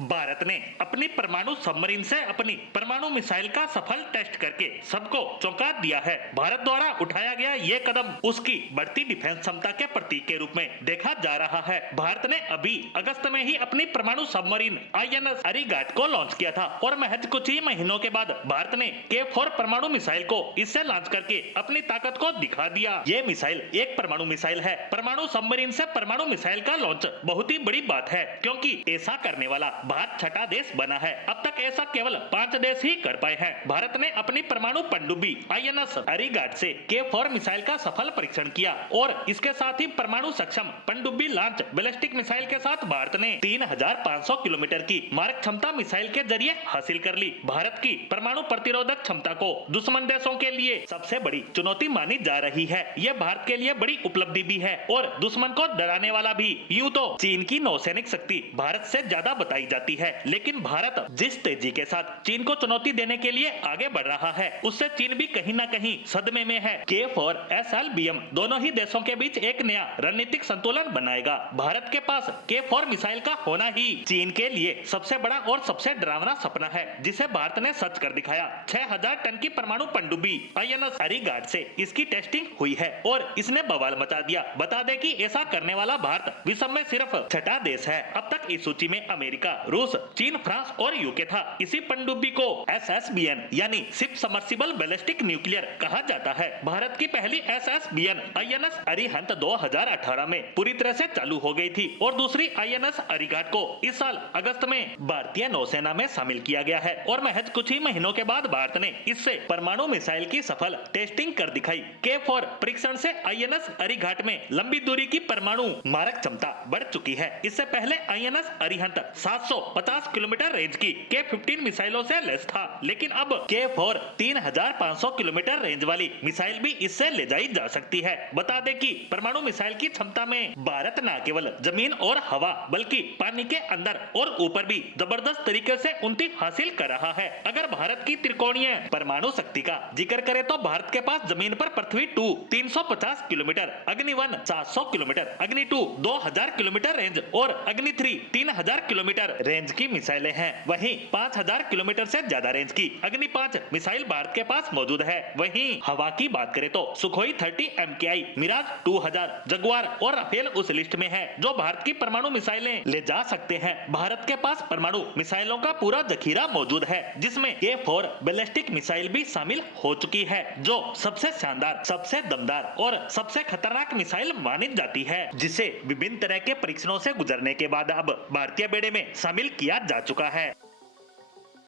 भारत ने अपनी परमाणु सबमरीन से अपनी परमाणु मिसाइल का सफल टेस्ट करके सबको चौंका दिया है। भारत द्वारा उठाया गया ये कदम उसकी बढ़ती डिफेंस क्षमता के प्रतीक के रूप में देखा जा रहा है। भारत ने अभी अगस्त में ही अपनी परमाणु सबमरीन आईएनएस अरिघाट को लॉन्च किया था और महज कुछ ही महीनों के बाद भारत ने K4 परमाणु मिसाइल को इससे लॉन्च करके अपनी ताकत को दिखा दिया। ये मिसाइल एक परमाणु मिसाइल है। परमाणु सबमरीन से परमाणु मिसाइल का लॉन्च बहुत ही बड़ी बात है, क्योंकि ऐसा करने वाला भारत छठा देश बना है। अब तक ऐसा केवल 5 देश ही कर पाए हैं। भारत ने अपनी परमाणु पनडुब्बी आईएनएस अरिघाट से K4 मिसाइल का सफल परीक्षण किया और इसके साथ ही परमाणु सक्षम पनडुब्बी लॉन्च बैलिस्टिक मिसाइल के साथ भारत ने 3500 किलोमीटर की मारक क्षमता मिसाइल के जरिए हासिल कर ली। भारत की परमाणु प्रतिरोधक क्षमता को दुश्मन देशों के लिए सबसे बड़ी चुनौती मानी जा रही है। यह भारत के लिए बड़ी उपलब्धि भी है और दुश्मन को डराने वाला भी। यूं तो चीन की नौसैनिक शक्ति भारत से ज्यादा बताई जाती है, लेकिन भारत जिस तेजी के साथ चीन को चुनौती देने के लिए आगे बढ़ रहा है, उससे चीन भी कहीं न कहीं सदमे में है। K4 SLBM दोनों ही देशों के बीच एक नया रणनीतिक संतुलन बनाएगा। भारत के पास K4 मिसाइल का होना ही चीन के लिए सबसे बड़ा और सबसे डरावना सपना है, जिसे भारत ने सच कर दिखाया। 6000 टन की परमाणु पनडुब्बी आईएनएस अरिघाट से इसकी टेस्टिंग हुई है और इसने बवाल मचा दिया। बता दें कि ऐसा करने वाला भारत विश्व में सिर्फ छठा देश है। अब तक इस सूची में अमेरिका, रूस, चीन, फ्रांस और यूके था। इसी पनडुब्बी को SSBN यानी शिप सबमर्सिबल बैलिस्टिक न्यूक्लियर कहा जाता है। भारत की पहली SSBN आईएनएस अरिहंत 2018 में पूरी तरह से चालू हो गई थी और दूसरी आईएनएस अरिघाट को इस साल अगस्त में भारतीय नौसेना में शामिल किया गया है और महज कुछ ही महीनों के बाद भारत ने इससे परमाणु मिसाइल की सफल टेस्टिंग कर दिखाई। K4 परीक्षण से आईएनएस अरिघाट में लंबी दूरी की परमाणु मारक क्षमता बढ़ चुकी है। इससे पहले आईएनएस अरिहंत 750 किलोमीटर रेंज की K15 मिसाइलों से लैस था, लेकिन अब K4 3500 किलोमीटर रेंज वाली मिसाइल भी इससे ले जाई जा सकती है। बता दें कि परमाणु मिसाइल की क्षमता में भारत न केवल जमीन और हवा बल्कि पानी के अंदर और ऊपर भी जबरदस्त तरीके से उन्नति हासिल कर रहा है। अगर भारत की त्रिकोणीय परमाणु शक्ति का जिक्र करें तो भारत के पास जमीन पर पृथ्वी 2 350 किलोमीटर, अग्नि 1 400 किलोमीटर, अग्नि 2 2000 किलोमीटर रेंज और अग्नि 3 3000 किलोमीटर रेंज की मिसाइलें हैं। वहीं 5000 किलोमीटर से ज्यादा रेंज की अग्नि 5 मिसाइल भारत के पास मौजूद है। वहीं हवा की बात करें तो सुखोई 30 MKI, मिराज 2000, जगुआर और राफेल उस लिस्ट में है जो भारत की परमाणु मिसाइलें ले जा सकते हैं। भारत के पास परमाणु मिसाइलों का पूरा जखीरा मौजूद है, जिसमें K4 बैलिस्टिक मिसाइल भी शामिल हो चुकी है, जो सबसे शानदार, सबसे दमदार और सबसे खतरनाक मिसाइल मानी जाती है, जिसे विभिन्न तरह के परीक्षणों से गुजरने के बाद अब भारतीय बेड़े में शामिल किया जा चुका है।